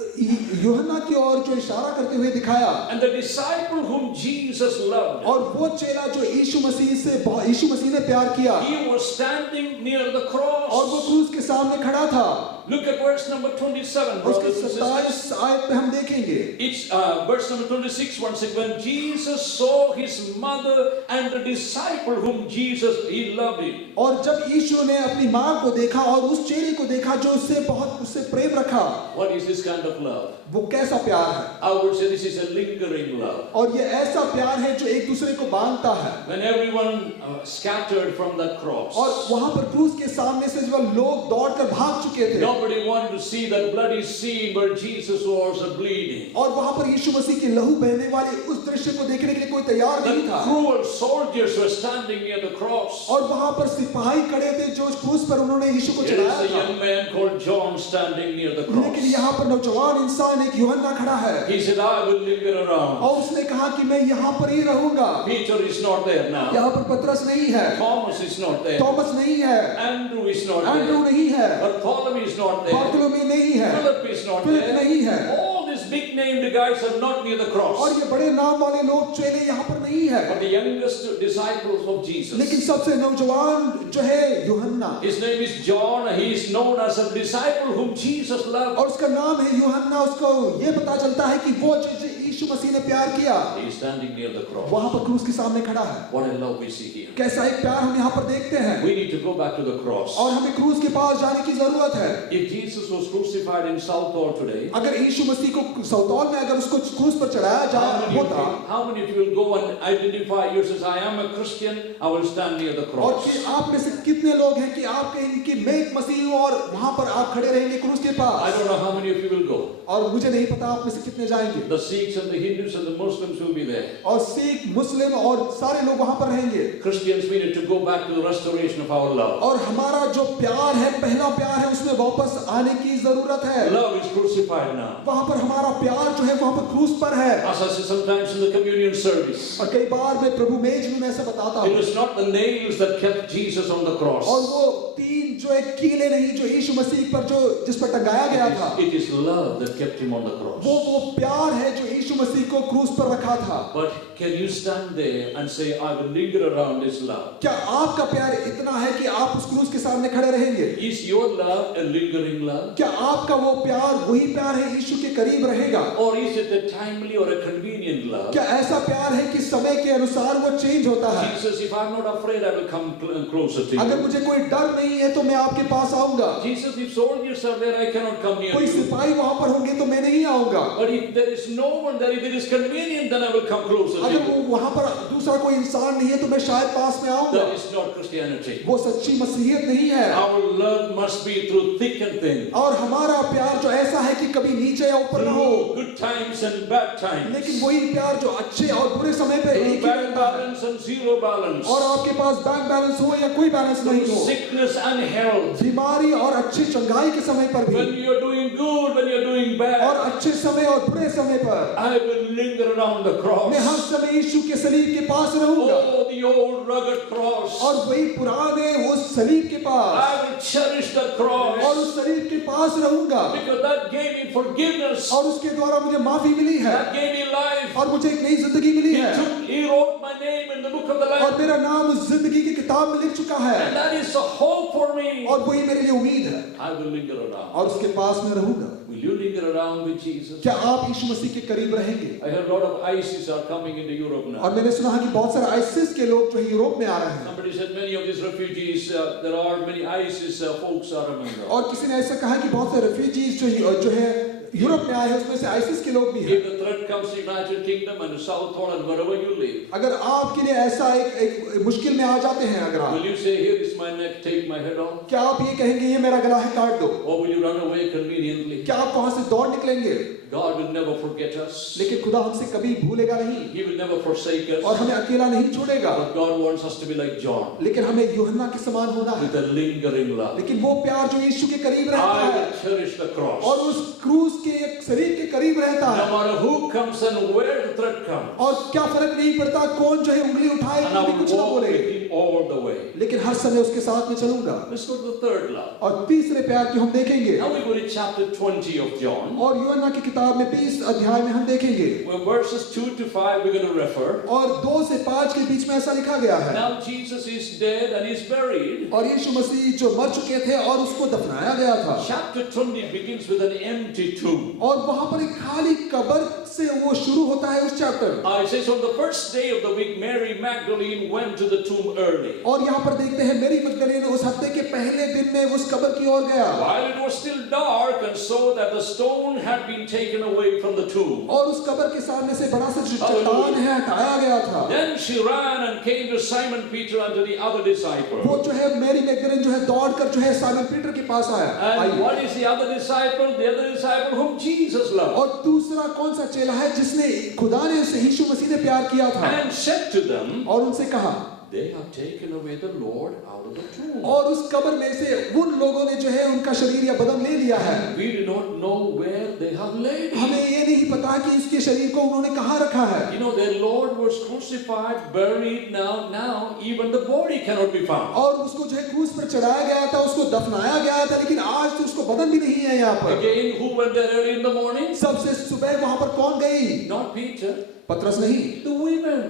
यूहन्ना की ओर जो इशारा करते हुए दिखाया। And the disciple whom Jesus loved, और वो चेला जो यीशु मसीह ने प्यार किया, he was standing near the और वो cross. क्रूस के सामने खड़ा था। Look at verse number 27, उसके brothers and sisters. 27 आयत पे हम देखेंगे। It's verse number 26 once again. When Jesus saw his mother and the disciple whom Jesus he loved him. और जब यीशु ने अपनी माँ को देखा और उस चेले को देखा जो उससे प्रेम रखा, What is this kind of love? वो कैसा प्यार है? I would say this is a lingering love. और ये ऐसा प्यार है जो एक दूसरे को बांधता है। When everyone scattered from that cross, और वहां पर क्रूस के सामने से जो लोग दौड़कर भाग चुके थे, nobody wanted to see that bloody scene where Jesus was bleeding. और वहां पर यीशु मसीह की लहू बहने वाली उस दृश्य को देखने के लिए कोई तैयार नहीं The था। cruel soldiers were standing near the cross. और वहां पर सिपाही खड़े थे जो उस क्रूस पर उन्होंने यीशु को There is चढ़ाया a था। young man called John standing near the लेकिन cross. यहाँ पर नौजवान इंसान एक यूहन्ना खड़ा है He said, I will linger around. और उसने कहा कि मैं यहाँ पर ही रहूंगा। Peter is not there now. यहाँ पर पतरस नहीं है, Thomas is not there. Thomas नहीं है, Andrew is not Andrew there. नहीं है, Bartholomew is not there. बारतुलोमी नहीं है, Philip is not Philip there. नहीं है, All these big named guys are not near the और cross. ये बड़े नाम वाले लोग चेले यहाँ पर नहीं है। But the youngest disciples of लेकिन Jesus. सबसे नौजवान जो है यूहन्ना, His name is John. He is known as a disciple whom Jesus loved. और उसका नाम है यूहन्ना। उसको ये पता चलता है कि वो जो यीशु मसीह ने प्यार किया, He is standing near the cross. वहां पर क्रूस के सामने खड़ा है। What a love we see here. कैसा एक प्यार हम यहाँ पर देखते हैं। We need to go back to the cross. और हमें क्रूस के पास जाने की जरूरत है। If Jesus was crucified in Southall today, अगर यीशु मसीह को सौतौल में अगर उसको क्रूस पर चढ़ाया जाए होता, how many of you will go and identify yourselves? I am a Christian. I will stand near the और cross. कि आप में से कितने लोग हैं कि आप कहेंगे कि मैं एक मसीह हूं और वहां पर आप खड़े रहेंगे क्रूस के I pass. don't know how many of you will go. और मुझे नहीं पता आप में से कितने जाएंगे। The Sikhs and the Hindus and the Muslims will be there. और सिख, मुस्लिम और सारे लोग वहां पर रहेंगे। Christians, we need to go back to the restoration of our love. और हमारा जो प्यार है, पहला प्यार है, उसमें वापस आने की जरूरत है। Love is crucified now. वहां पर हमारा प्यार जो है वहां पर क्रूस पर है। As I say sometimes in the communion service, और कई बार मैं प्रभु मेज में ऐसा बताता it हूँ। was not the nails that kept Jesus on the और cross. वो तीन जो एक कीले नहीं जो यीशु मसीह पर जो जिस पर टंगाया गया था, It is love that kept him on the cross. वो प्यार है जो यीशु मसीह को क्रूस पर रखा था। But can you stand there and say, I will linger around this love? क्या आपका प्यार इतना है कि आप उस क्रूस के सामने खड़े रहेंगे? Is your love a lingering love? क्या आपका वो प्यार वही प्यार है यीशु के करीब रहेगा? Or is it a timely or a convenient love? क्या ऐसा प्यार है कि समय के अनुसार वो चेंज होता है? Jesus, if I'm not afraid, I will come closer to अगर you. मुझे कोई डर नहीं है तो मैं आपके पास आऊंगा। Jesus, if soldiers are there, I cannot come near कोई you. सिपाही वहां पर होंगे तो मैं नहीं आऊंगा। But if there is no one there, if it is convenient, then I will come closer to अगर वो you. वहां पर दूसरा कोई इंसान नहीं है तो मैं शायद पास में आऊंगा। That is not Christianity. वो सच्ची मसीहियत नहीं है। Our love must be through thick and thin. और हमारा प्यार जो ऐसा है कि कभी नीचे या ऊपर ना हो, Through good times and bad times. लेकिन वही प्यार जो अच्छे और बुरे समय पे Through एक ही bad रहता है। balance and zero balance. और आपके पास बैंक बैलेंस हो या कोई बैलेंस नहीं Through हो, sickness and health. बीमारी और अच्छी चंगाई के समय पर भी, When you are doing good, when you are doing और bad, अच्छे समय और बुरे समय पर I will linger around the मैं हर cross. समय यीशु के सलीब के पास रहूंगा। Oh, the old rugged cross. और वही पुराने उस सलीब के पास I will cherish the और cross उस सलीब के पास रहूंगा, because that gave me forgiveness. और उसके द्वारा मुझे माफी मिली है That gave me life. और मुझे एक नई जिंदगी मिली है He wrote my name in the book of the और Lamb. मेरा नाम उस जिंदगी की किताब में लिख चुका And है that is a hope for me. और वही मेरे लिए उम्मीद है I will linger around. और उसके पास मैं रहूंगा। Will you linger around with Jesus? क्या आप यीशु मसीह के करीब रहेंगे? I heard a lot of ISIS are coming into Europe now. और मैंने सुना है कि बहुत सारे आईसिस के लोग जो है यूरोप में आ रहे हैं Somebody said many of these refugees, there are many ISIS folks are among them. और किसी ने ऐसा कहा कि बहुत से रेफ्यूजीज जो है यूरोप में आए हैं उसमें से आईसिस के लोग भी हैं। If the threat comes to United Kingdom and South Holland, wherever you live, अगर आपके लिए ऐसा एक मुश्किल में आ जाते हैं, अगर will आप, you say, here is my neck, take my head off? क्या आप ये कहेंगे ये मेरा गला है काट दो? Or will you run away conveniently? क्या आप वहां से दौड़ निकलेंगे? God will never forget us. लेकिन खुदा हमसे कभी भूलेगा नहीं He will never forsake और us. हमें अकेला नहीं छोड़ेगा, But God wants us to be like John, लेकिन हमें यूहन्ना के समान होना है। with a lingering love. लेकिन वो प्यार जो यीशु के करीब रहता I है will cherish the cross. और उस क्रूस के शरीर के करीब रहता No है matter who comes and where the threat comes. और क्या फर्क नहीं पड़ता कौन जो है उंगली उठाए And I कभी will कुछ ना walk बोले, with him all the way. लेकिन हर समय उसके साथ में चलूंगा। Let's go to the third love. और तीसरे प्यार की हम देखेंगे Now we go to chapter 20 of John. और यूहन्ना की किताब में 20 अध्याय में हम देखेंगे Where verses 2 to 5 we're going to refer. और 2 से 5 के बीच में ऐसा लिखा गया है Now Jesus is dead and is buried. और यीशु मसीह जो मर चुके थे और उसको दफनाया गया था Chapter 20 begins with an empty tomb. और वहां पर एक खाली कब्र से वो शुरू होता है उस chapter. It says on the first day of the week, Mary Magdalene went to the tomb early. और यहाँ पर देखते हैं मेरी मगदलीन उस हफ्ते के पहले दिन में उस कब्र की ओर गया While it was still dark and saw that the stone had been taken away from the tomb. और उस कब्र के सामने से बड़ा सा जो चट्टान है हटाया गया था। Then she ran and came to Simon Peter and to the other disciple. वो जो है मेरी मैगदलीन जो है दौड़कर जो है साइमन पीटर के पास आया And what is the other disciple? The other disciple whom Jesus loved. और दूसरा कौन सा चेला है जिसने खुदा ने उसे यीशु मसीह ने प्यार किया था And said to them, और उनसे कहा they have taken away the Lord out of the tomb. और उस कब्र में से उन लोगों ने जो है उनका शरीर या बदन ले लिया है। We do not know where they have laid him. हमें ये नहीं पता कि इसके शरीर को उन्होंने कहाँ रखा है। You know, their Lord was crucified, buried. Now even the body cannot be found. और उसको जो है क्रूस पर चढ़ाया गया था, उसको दफनाया गया था, लेकिन आज तो उसको बदन भी नहीं है यहाँ पर। Again, who went there early in the morning? सबसे सुबह वहां पर कौन गई? Not Peter. पतरस नहीं, The women.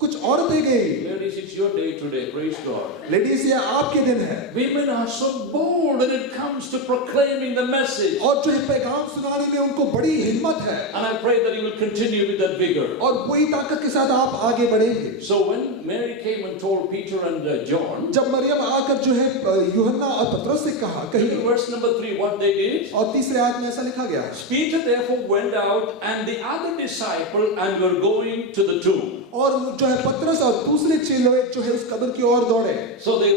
कुछ औरतें गई। Ladies, it's your day today. Praise God. Ladies, ये आपके दिन है Women are so bold when it comes to proclaiming the message. और जो है पैगाम सुनाने में उनको बड़ी हिम्मत है And I pray that you will continue with that vigor. और वही ताकत के साथ आप आगे बढ़ेंगे। So when Mary came and told Peter and John, जब मरियम आकर जो है यूहन्ना और पतरस से in कही verse number 3, what they did, और तीसरे आयत में ऐसा लिखा गया है Peter therefore went out and the other disciple and were going to the tomb. और जो है पतरस और दूसरे चेले जो है उस कब्र की ओर दौड़े So they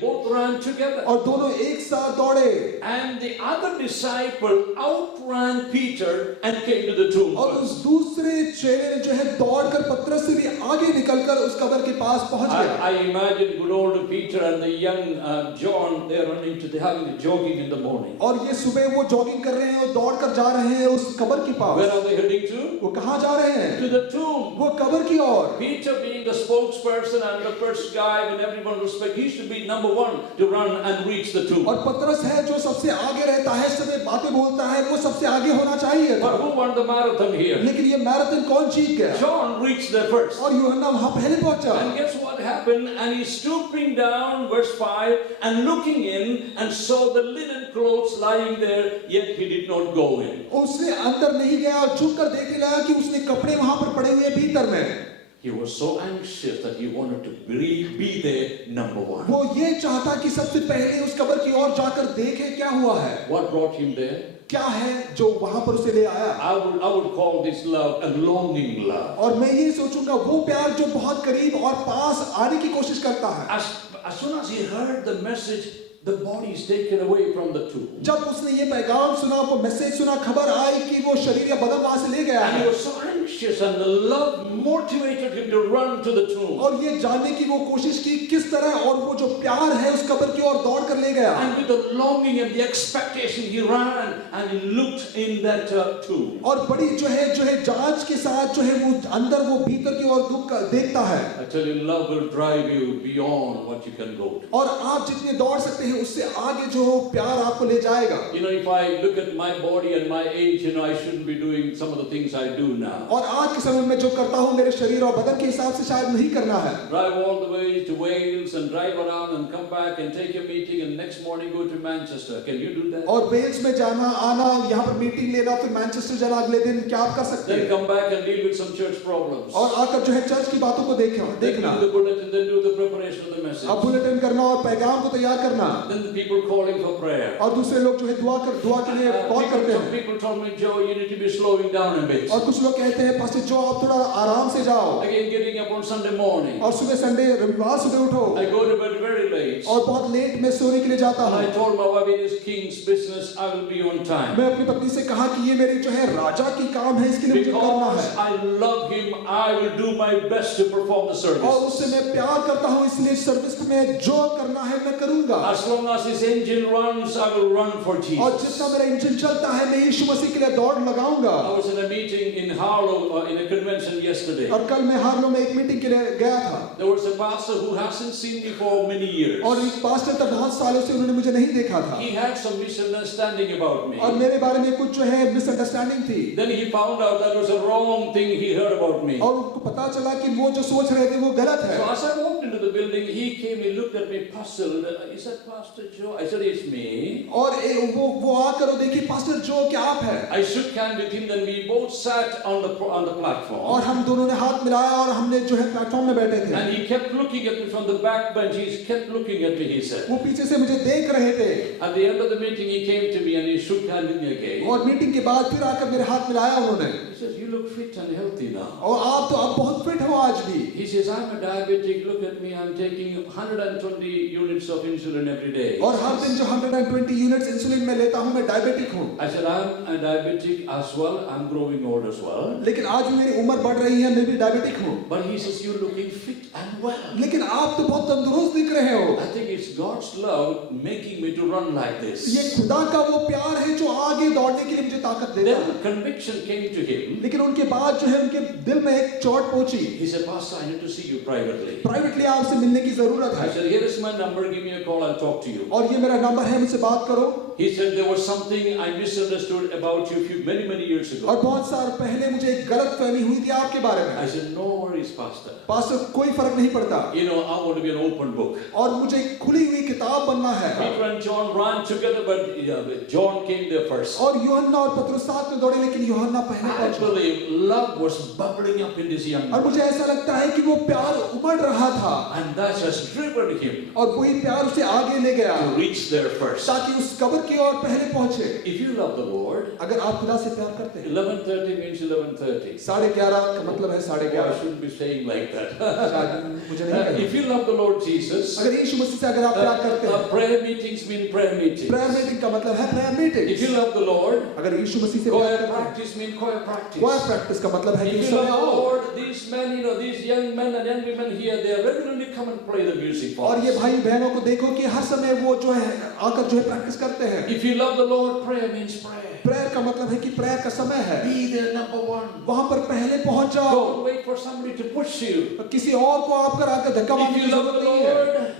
both ran together. और दोनों एक साथ दौड़े And the other disciple outran Peter and came to the tomb और उस first. दूसरे चेले ने जो है दौड़कर पतरस से भी आगे निकलकर उस कब्र के पास पहुंच गया। I imagine good old Peter and the young John, they are running to having the jogging in the morning. और ये सुबह वो जॉगिंग कर रहे हैं और दौड़कर जा रहे हैं उस कब्र के Where pass. are they heading to? वो कहाँ जा रहे हैं? हैं to the tomb. वो कब्र की ओर। Peter being the spokesperson and the first guy when everyone respect, he should be number one to run and reach the tomb. और पतरस है जो सबसे आगे रहता है, सबसे बातें बोलता है, वो सबसे आगे होना चाहिए। But who won the marathon here? लेकिन ये मैराथन कौन जीत गया? John reached there first. और यूहन्ना वहां पहले पहुंचा। And guess what happened? And he stooping down, verse 5, and looking in and saw the linen clothes lying there, yet he did not go in. उसने अंदर नहीं गया और झुक कर देखने लगा कि उसने कपड़े वहां पर पड़े हुए भीतर में। He was so anxious that he wanted to be there number one. वो ये चाहता कि सबसे पहले उस कब्र की ओर जाकर देखे क्या हुआ है। What brought him there? क्या है जो वहां पर उसे ले आया? I would call this love a longing love. और मैं ये सोचूंगा वो प्यार जो बहुत करीब और पास आने की कोशिश करता है। As soon as he heard the message, the body is taken away from the tomb. जब उसने ये पैगाम सुना, वो मैसेज सुना, खबर आई कि वो शरीर या बदन वहां से ले गया And है। he was so anxious, and the love motivated him to run to the tomb. और ये जानने की वो कोशिश की किस तरह, और वो जो प्यार है उस कब्र की ओर दौड़ कर ले गया। And with the longing and the expectation, he ran and he looked in that tomb. और बड़ी जो है जांच के साथ जो है वो अंदर वो भीतर की ओर देखता है। I tell you, love will drive you beyond what you can go to. और आप जितने दौड़ सकते हैं उससे आगे जो प्यार आपको ले जाएगा। You know, if I look at my body and my age, you know, I shouldn't be doing some of the things I do now. और आज के समय में जो करता हूँ मेरे शरीर और बदन के हिसाब से शायद नहीं करना है। Drive all the way to Wales and drive around and come back and take a meeting and next morning go to Manchester. Can you do that? और वेल्स में जाना आना, यहाँ पर मीटिंग लेना, फिर मैनचेस्टर जाना अगले दिन, क्या आप कर सकते Then हैं? come back and deal with some church problems. और आकर जो है चर्च की बातों को Then देखना, do the bulletin, then do the preparation of the message. अब बुलेटिन करना और पैगाम को तैयार करना, Then the people calling for prayer. और दूसरे लोग जो है दुआ के लिए कॉल करते Some हैं। people told me, Joe, you need to be slowing down a bit. और कुछ लोग कहते हैं पास्टर जो आप थोड़ा आराम से जाओ, Again, getting up on Sunday morning. और सुबह संडे रविवार सुबह उठो, I go to bed very late. और बहुत लेट में सोने के लिए जाता And हूँ। I told my wife, it is king's business, I will be on time. मैं अपनी पत्नी से कहा कि ये मेरे जो है राजा की काम है, इसके लिए मुझे करना Because है, I love him, I will do my best to perform the और service. उससे मैं प्यार करता हूँ, इसलिए सर्विस में जो करना है मैं करूंगा। As long as his engine runs, I will run for और Jesus. जितना मेरा इंजन चलता है मैं यीशु मसीह के लिए दौड़ लगाऊंगा। I was in a meeting in Harlow in a convention yesterday. और कल मैं हार्लो में एक मीटिंग के लिए गया था, There was a pastor who hasn't seen me for many years. और एक पास्टर था, बहुत सालों से उन्होंने मुझे नहीं देखा था, He had some misunderstanding about me. और मेरे बारे में कुछ जो है मिसअंडरस्टैंडिंग थी, Then he found out that was a wrong thing he heard about me. और उनको पता चला कि वो जो सोच रहे थे वो गलत है। So as I walked into the building, he came, he looked at me puzzled. He said, Pastor Joe. I said, it's me. और वो आकर और देखिए पास्टर जो क्या आप है, I shook hands with him, then we both sat on the platform. और हम दोनों ने हाथ मिलाया और हमने जो है प्लेटफॉर्म में बैठे थे। And he kept looking at me from the back bench. He kept looking at me, he said. वो पीछे से मुझे देख रहे थे, At the end of the meeting, he came to me and he shook hands with me again. और meeting के बाद फिर आकर मेरे हाथ मिलाया उन्होंने, He says, you look fit and healthy now. और आप तो आप बहुत फिट हो आज भी। He says, I'm a diabetic. Look at me. I'm taking 120 units of insulin every day. और हर दिन जो 120 यूनिट्स इंसुलिन में लेता हूँ, मैं डायबिटिक हूँ। I said, I'm a diabetic as well. I'm growing old as well. लेकिन आज भी मेरी उम्र बढ़ रही है, मैं भी डायबिटिक हूँ। But he says, you're looking fit and well. लेकिन आप तो बहुत तंदुरुस्त दिख रहे हो। I think it's God's love making me to run like this. ये खुदा का वो प्यार है जो आगे दौड़ने के लिए मुझे ताकत देता है। Then conviction came to him. लेकिन उनके बाद जो है उनके दिल में एक चोट पहुंची। He said, Pastor, I need to see you privately. Privately आपसे मिलने की जरूरत I है। said, here is my number. Give me a call. I'll talk to you. और ये मेरा नंबर है, मुझसे बात करो। He said, there was something I misunderstood about you many years ago. और बहुत साल पहले मुझे एक गलत फहमी हुई थी आपके बारे में। I said, no worries, Pastor. Pastor कोई फर्क नहीं पड़ता। You know, I want to be an open book. और मुझे एक खुली हुई किताब बनना है। Peter and John ran together, but John came there first. और यूहन्ना और पतरस साथ में दौड़े, लेकिन यूहन्ना पहले I पहुंचा। believe love was bubbling up in this young और man. मुझे ऐसा लगता है कि वो प्यार उमड़ रहा था, And that has driven him और वही प्यार उसे आगे ले गया to reach there first. ताकि उस कब्र की ओर पहले पहुंचे। If you love the Lord, अगर आप खुदा से प्यार करते हैं, 11:30 means 11:30. 11:30 का मतलब है Oh, I 11:30। shouldn't be saying like that. शायद मुझे नहीं कहना। If you love the Lord Jesus, अगर यीशु मसीह से अगर आप प्यार करते हैं, prayer meetings mean prayer meetings. Prayer meeting का मतलब है prayer meeting. If you love the Lord, अगर यीशु मसीह से choir प्यार करते हैं, practice mean choir practice. Choir practice का मतलब है कि If उस you समय love the आओ। Lord, these men, these young men and young women here, they regularly come and play the music for और ये us. भाई बहनों को देखो कि हर समय वो जो है आकर जो है प्रैक्टिस करते हैं। If you love the Lord, prayer means prayer. Prayer का मतलब है कि प्रेयर का समय है, Be there number one. वहां पर पहले पहुंच जाओ। Don't wait for somebody to push you. किसी और को आप कर आकर धक्का If मारने you की love जरूरत the नहीं है। Lord,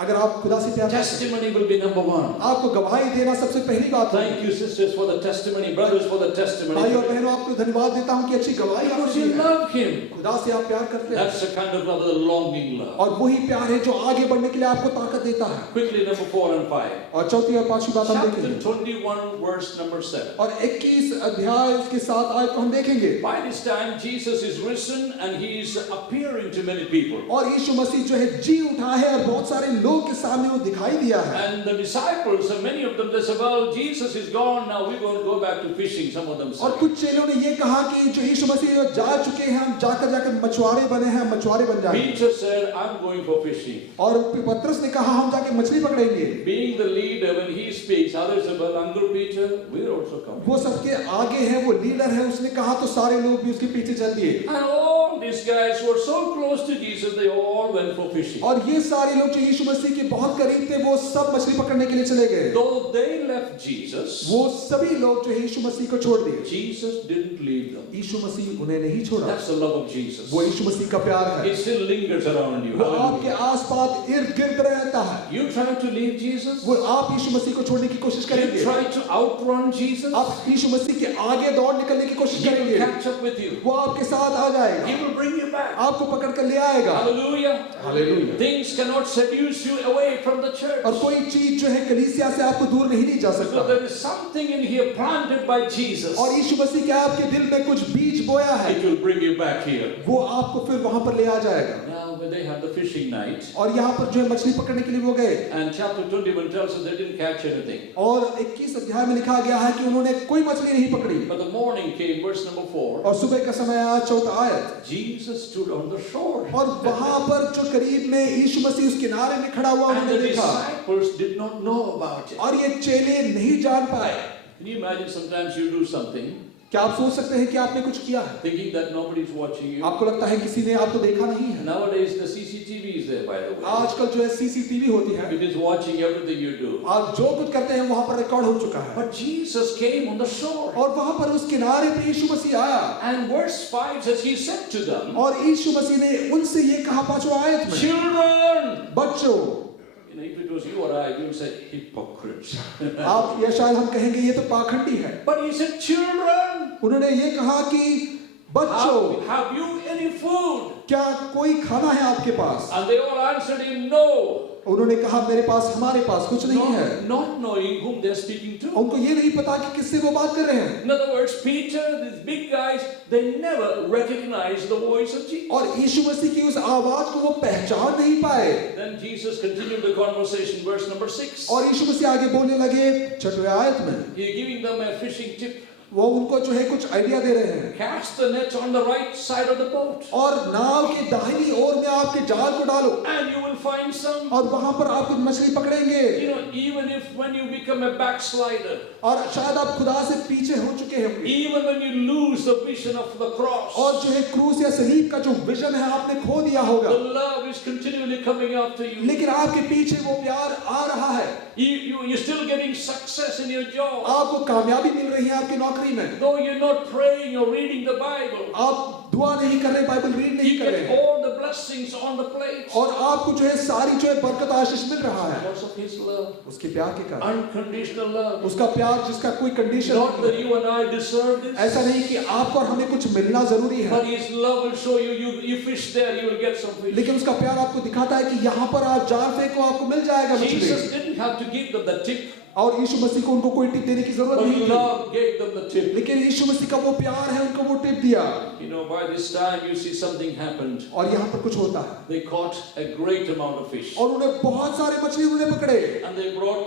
अगर आप खुदा से प्यार करते हैं, testimony will be number one. आपको गवाही देना सबसे पहली बात है। Thank you, sisters, for the testimony, brothers, for the भाई और testimony. बहनों, आपको धन्यवाद देता हूं कि अच्छी गवाही Because आपने you दी है। love Him. खुदा से आप प्यार करते हैं, That's the kind of love, the longing love. और वही प्यार है जो आगे बढ़ने के लिए आपको ताकत देता है। Quickly, number 4 and 5. और चौथी और पांचवी बात हम Chapter देखेंगे, 21, verse number 7. और 21 अध्याय उसके 7 आयत को हम देखेंगे। By this time, Jesus is risen and He is appearing to many people. और यीशु मसीह जो है जी उठा है और बहुत सारे लोग के सामने वो दिखाई दिया है। And the disciples, many of them, they say, well, Jesus is gone, now we're going to go back to fishing, some of them और say. कुछ चेलों ने ये कहा कि जो यीशु मसीह जा चुके हैं, हम जाकर जाकर मछुआरे बने हैं, हम मछुआरे बन जाएंगे। Peter said, I'm going for fishing. और पतरस ने कहा हम जाके मछली पकड़ेंगे। Being the leader, when he speaks, others say, well, Uncle Peter, we're also coming. वो सबके आगे है, वो लीडर है, उसने कहा तो सारे लोग भी उसके पीछे चल दिए। And all these guys were so close to Jesus, they all went for fishing. और ये सारे लोग जो यीशु मसीह के बहुत करीब थे, वो सब मछली पकड़ने के लिए चले गए। Though they left Jesus, वो सभी लोग जो है यीशु मसीह को छोड़ दिए। Jesus didn't leave them. यीशु मसीह उन्हें नहीं छोड़ा। That's the love of Jesus. वो यीशु मसीह का प्यार है। It still lingers around you. वो आपके Hallelujah. आसपास इर्द गिर्द रहता है। You try to leave Jesus? वो आप यीशु मसीह को छोड़ने की कोशिश You करेंगे, try to outrun Jesus? आप यीशु मसीह के आगे दौड़ निकलने की कोशिश He will करेंगे, catch up with you. वो आपके साथ आ जाएगा, He will bring you back. आपको पकड़ कर ले आएगा। Hallelujah. Hallelujah. Things cannot seduce you away from the church. और कोई चीज जो है कलीसिया से आपको दूर नहीं जा So सकता। there is something in here planted by Jesus. और यीशु मसीह के आपके दिल में कुछ बीज बोया है, It will bring you back here. वो आपको फिर वहां पर ले आ जाएगा। Now when they had the fishing night, और यहाँ पर जो है मछली पकड़ने के लिए वो गए, and chapter 21 tells us they didn't catch anything. और 21 अध्याय में लिखा गया है कि उन्होंने कोई मछली नहीं पकड़ी। But the morning came, verse number 4. और सुबह का समय आया, 4 आयत, Jesus stood on the shore. और वहां पर जो करीब में यीशु मसीह उस किनारे में खड़ा हुआ And उन्होंने the देखा, disciples did not know about it. और ये चेले नहीं जान पाए। Can you imagine sometimes you do something क्या आप सोच सकते हैं कि आपने कुछ किया है, thinking that nobody's watching you? आपको लगता है किसी ने आपको देखा नहीं है। Nowadays the CCTV is there, by the way. आजकल जो है सीसीटीवी होती है, It is watching everything you do. आप जो कुछ करते हैं वहां पर रिकॉर्ड हो चुका है। But Jesus came on the shore. और वहां पर उस किनारे पे यीशु मसीह आया, And verse 5 says, He said to them, और यीशु मसीह ने उनसे ये कहा 5वां आयत में, Children! बच्चों, You know, if it was you or I, we would say, hypocrites. आप या शायद हम कहेंगे ये तो पाखंडी है। But He said, Children! उन्होंने ये कहा कि बच्चों, Have you any food? क्या कोई खाना है आपके पास? And they all answered Him, No. उन्होंने कहा मेरे पास, हमारे पास कुछ नहीं है। Not knowing whom they're speaking to. उनको ये नहीं पता कि किससे वो बात कर रहे हैं। In other words, Peter, these big guys, they never recognized the voice of Jesus. और यीशु मसीह की उस आवाज को वो पहचान नहीं पाए। Then Jesus continued the conversation, verse number 6. और यीशु मसीह आगे बोलने लगे 6वें आयत में, He's giving them a fishing tip. वो उनको जो है कुछ आइडिया दे रहे हैं। Cast the net on the right side of the boat, और नाव की दाहिनी ओर में आपके जाल को डालो, and you will find some. और वहां पर आप कुछ मछली पकड़ेंगे। You know, even if when you become a backslider, और शायद आप खुदा से पीछे हो चुके हैं, even when you lose the vision of the cross, और जो है क्रूस या सलीब का जो विजन है आपने खो दिया the होगा, love is continually coming after you. लेकिन आपके पीछे वो प्यार आ रहा है। You're still getting success in your job. आपको कामयाबी मिल रही है आपकी नौकरी में, Though you're not praying or reading the Bible, आप दुआ नहीं कर रहे, बाइबल रीड नहीं you कर get रहे, all the blessings on the plate. और आपको जो है सारी जो है बरकत आशीष मिल रहा है Because of His love, उसके प्यार के कारण। unconditional love. उसका प्यार जिसका कोई कंडीशन Not नहीं that है। you and I deserve this, ऐसा नहीं कि आपको और हमें कुछ मिलना जरूरी है, but His love will show you. You fish there, you will get some fish. लेकिन उसका प्यार आपको दिखाता है कि यहाँ पर आप जाल फेंको, आपको मिल जाएगा मछली। Jesus didn't have to give them the tip, और यीशु मसीह को उनको कोई टिप देने की जरूरत but नहीं थी, love gave them the tip. लेकिन यीशु मसीह का वो प्यार है, उनको वो टिप दिया। You know, by this time you see something happened. और यहाँ पर कुछ होता है, They caught a great amount of fish, और उन्हें बहुत सारे मछली उन्होंने पकड़े, and they brought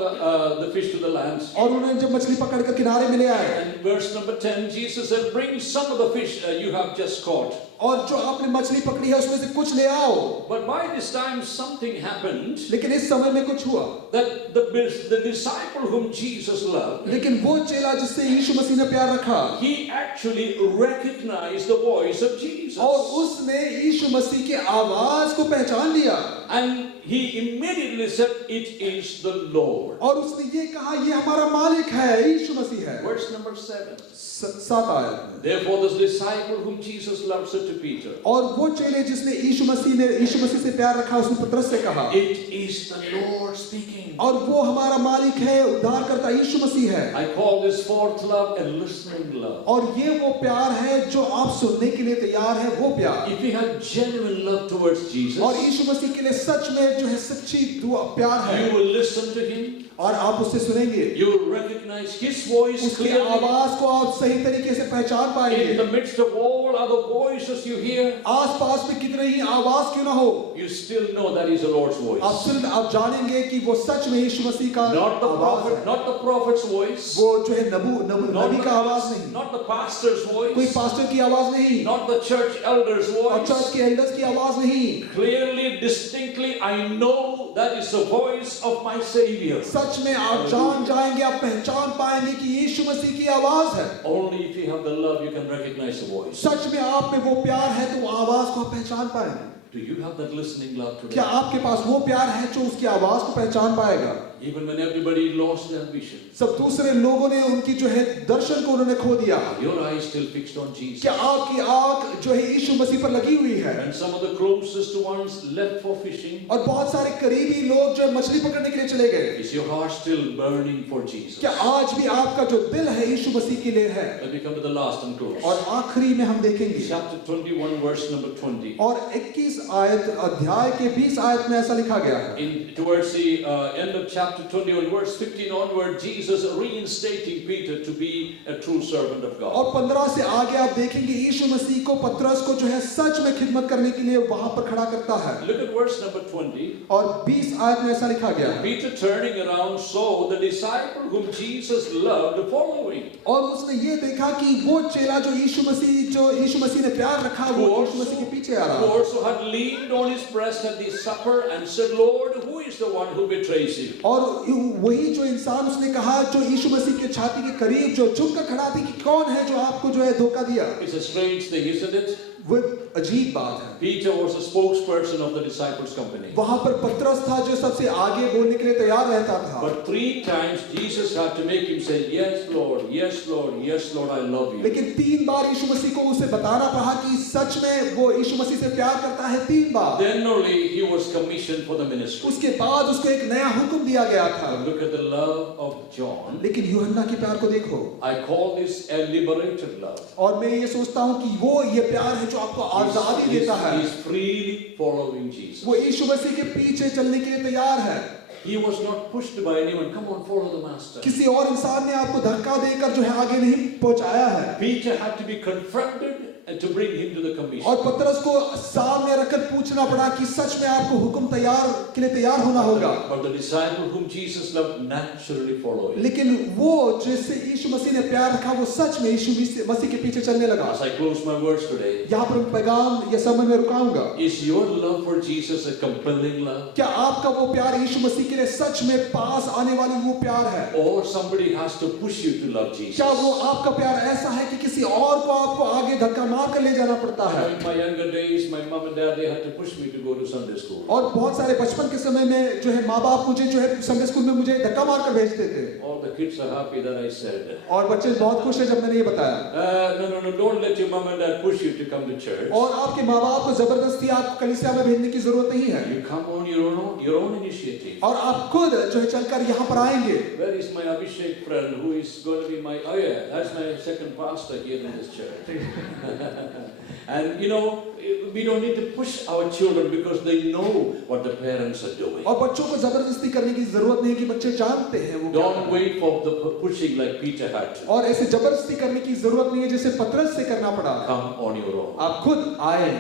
the fish to the land. और उन्हें जब मछली पकड़ कर किनारे में ले आए, And verse number 10, Jesus said, "Bring some of the fish you have just caught." और जो आपने मछली पकड़ी है उसमें से कुछ ले आओ। But by this time something happened, लेकिन इस समय में कुछ हुआ, that the disciple whom Jesus loved, लेकिन वो चेला जिससे यीशु मसीह ने प्यार रखा, he actually recognized the voice of Jesus. और उसने यीशु मसीह की आवाज को पहचान लिया, And he immediately said, "It is the Lord." और उसने ये कहा ये हमारा मालिक है, यीशु मसीह है। Verse number 7. 7 आयत में, Therefore, the disciple whom Jesus loved said to Peter, और वो चेले जिसने यीशु मसीह से प्यार रखा उसने पतरस से कहा, "It is the Lord speaking." और वो हमारा मालिक है, उद्धारकर्ता यीशु मसीह है। I call this fourth love a listening love. और ये वो प्यार है जो आप सुनने के लिए तैयार है, वो प्यार। If we have genuine love towards Jesus, और यीशु मसीह के लिए सच में जो है सच्ची प्यार है, you will listen to him. और आप उससे सुनेंगे, You will recognize his voice उसकी clearly. आवाज को आप सही तरीके से पहचान In पाएंगे। the midst of all other voices you hear, आस-पास में कितने ही आवाज क्यों ना हो, you still know that is the Lord's voice. आप जानेंगे कि वो सच में यीशु मसीह का Not the आवाज prophet, है। not the prophet's voice, वो जो है नबी का आवाज नहीं, not the pastor's कोई voice, पास्टर की आवाज नहीं, not the church elder's और चर्च voice. के एल्डर्स की आवाज नहीं। Clearly, distinctly, I know that is the voice of my Savior. सच में आप जान जाएंगे, आप पहचान पाएंगे कि यीशु मसीह की आवाज है। Only if you have the love, you can recognize the voice. सच में आप में वो प्यार है तो वो आवाज को आप पहचान पाएंगे। Do you have that listening love today? क्या आपके पास वो प्यार है जो उसकी आवाज को पहचान पाएगा? Even when everybody lost their vision, सब दूसरे लोगों ने उनकी जो है दर्शन को उन्होंने खो दिया, your eyes still fixed on Jesus. क्या आपकी आंख जो है यीशु मसीह पर लगी हुई है? And some of the closest ones left for fishing. और बहुत सारे करीबी लोग जो है मछली पकड़ने के लिए चले गए। Is your heart still burning for Jesus? क्या आज भी आपका जो दिल है यीशु मसीह के लिए है? Let me come to the last and close. और आखिरी में हम देखेंगे Chapter 21, verse number 20. और 21 आयत अध्याय के 20 आयत में ऐसा लिखा गया है। Towards the end of chapter 21, verse 15 onward, Jesus reinstating Peter to be a true servant of God. और 15 से आगे आप देखेंगे यीशु मसीह को पतरस को जो है सच में खिदमत करने के लिए वहां पर खड़ा करता है। Look at verse number 20. और 20 आयत में ऐसा लिखा गया है, Peter turning around saw the disciple whom Jesus loved following. और उसने ये देखा कि वो चेला जो यीशु मसीह ने प्यार रखा वो यीशु मसीह के पीछे आ Who रहा, also had leaned on his breast at the supper and said, "Lord, who is the one who betrays you?" और वही जो इंसान उसने कहा जो यीशु मसीह के छाती के करीब जो झुक कर खड़ा थी कि कौन है जो आपको जो है धोखा दिया। It's a strange thing, isn't it? वो अजीब बात है। Peter was a spokesperson of the disciples' company. वहां पर पतरस था जो सबसे आगे बोलने के लिए तैयार रहता था, But 3 times Jesus had to make him say, "Yes, Lord, yes, Lord, yes, Lord, I love you." लेकिन 3 बार यीशु मसीह को उसे बताना पड़ा कि सच में वो यीशु मसीह से प्यार करता है। 3 बार। Then only he was commissioned for the ministry. उसके बाद उसको एक नया हुक्म दिया गया था। But look at the love of John. लेकिन यूहन्ना के प्यार को देखो, I call this a liberated love. और मैं ये सोचता हूँ कि वो ये प्यार है जो आपको आजादी देता है। He's freely following Jesus. वो यीशु मसीह के पीछे चलने के लिए तैयार है। He was not pushed by anyone. Come on, follow the master. किसी और इंसान ने आपको धक्का देकर जो है आगे नहीं पहुंचाया है। Peter had to be confronted and to bring him to the commission. और पतरस को सामने रखकर पूछना पड़ा कि सच में आपको हुक्म के लिए तैयार होना होगा। But the disciple whom Jesus loved naturally followed. लेकिन वो जिससे यीशु मसीह ने प्यार रखा वो सच में यीशु मसीह के पीछे चलने लगा। As I close my words today, यहाँ पर पैगाम या समय में रुकाऊंगा। is your love for Jesus a compelling love? क्या आपका वो प्यार यीशु मसीह के लिए सच में पास आने वाली वो प्यार है? Or somebody has to push you to love Jesus? क्या वो आपका प्यार ऐसा है कि किसी और को आपको आगे धक्का मार कर ले जाना पड़ता है? In my younger days, my mom and dad, they had to push me to go to Sunday school. और बहुत सारे बचपन के समय में जो है माँ बाप मुझे जो है संडे स्कूल में मुझे धक्का मार कर भेजते थे। All the kids are happy that I said. और बच्चे बहुत खुश हैं जब मैंने ये बताया। No, don't let your mom and dad push you to come to church. और आपके माँ बाप को जबरदस्ती आपको कलीसिया में भेजने की जरूरत नहीं है। You come on your own initiative. और आप खुद जो है चलकर यहाँ पर आएंगे। Where is my Abhishek friend who is going to be my, oh yeah, that's my second pastor here in this church. And you know, we don't need to push our children because they know what the parents are doing. और बच्चों को जबरदस्ती करने की जरूरत नहीं कि बच्चे जानते हैं वो क्या Don't wait for the pushing like Peter had to. और ऐसे जबरदस्ती करने की जरूरत नहीं है जैसे पतरस से करना पड़ा। Come on your own. आप खुद आए,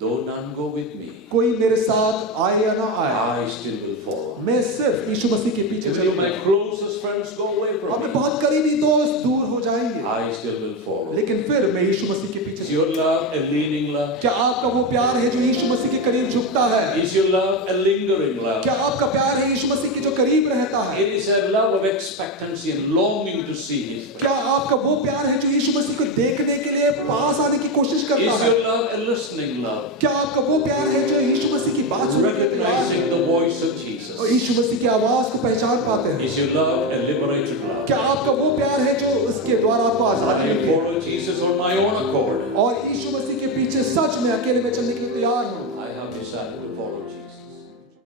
Though none go with me, कोई मेरे साथ आए या ना आए, I still will follow. मैं सिर्फ यीशु मसीह के पीछे Even if my चलूंगा। closest friends go away और from मैं me, बहुत करीबी दोस्त दूर हो जाएंगे, I still will follow. लेकिन फिर मैं यीशु मसीह के पीछे Is your love a leaning love? क्या आपका वो प्यार है जो यीशु मसीह के करीब झुकता है? Is your love a lingering love? क्या आपका प्यार है यीशु मसीह के जो करीब रहता है? It is a love of expectancy and longing to see His face. क्या आपका वो प्यार है जो यीशु मसीह को देखने के लिए पास आने की कोशिश करता Is है? your love a listening love? क्या आपका वो प्यार है जो यीशु मसीह की बात सुनने के लिए तैयार है? Recognizing the voice of और Jesus? यीशु मसीह की आवाज को पहचान पाते हैं? Is your love a liberated love? क्या आपका वो प्यार है जो उसके द्वारा आपको आजादी I मिली है? follow Jesus on my own accord. और यीशु मसीह के पीछे सच में अकेले में चलने के लिए तैयार हूँ। I have decided to follow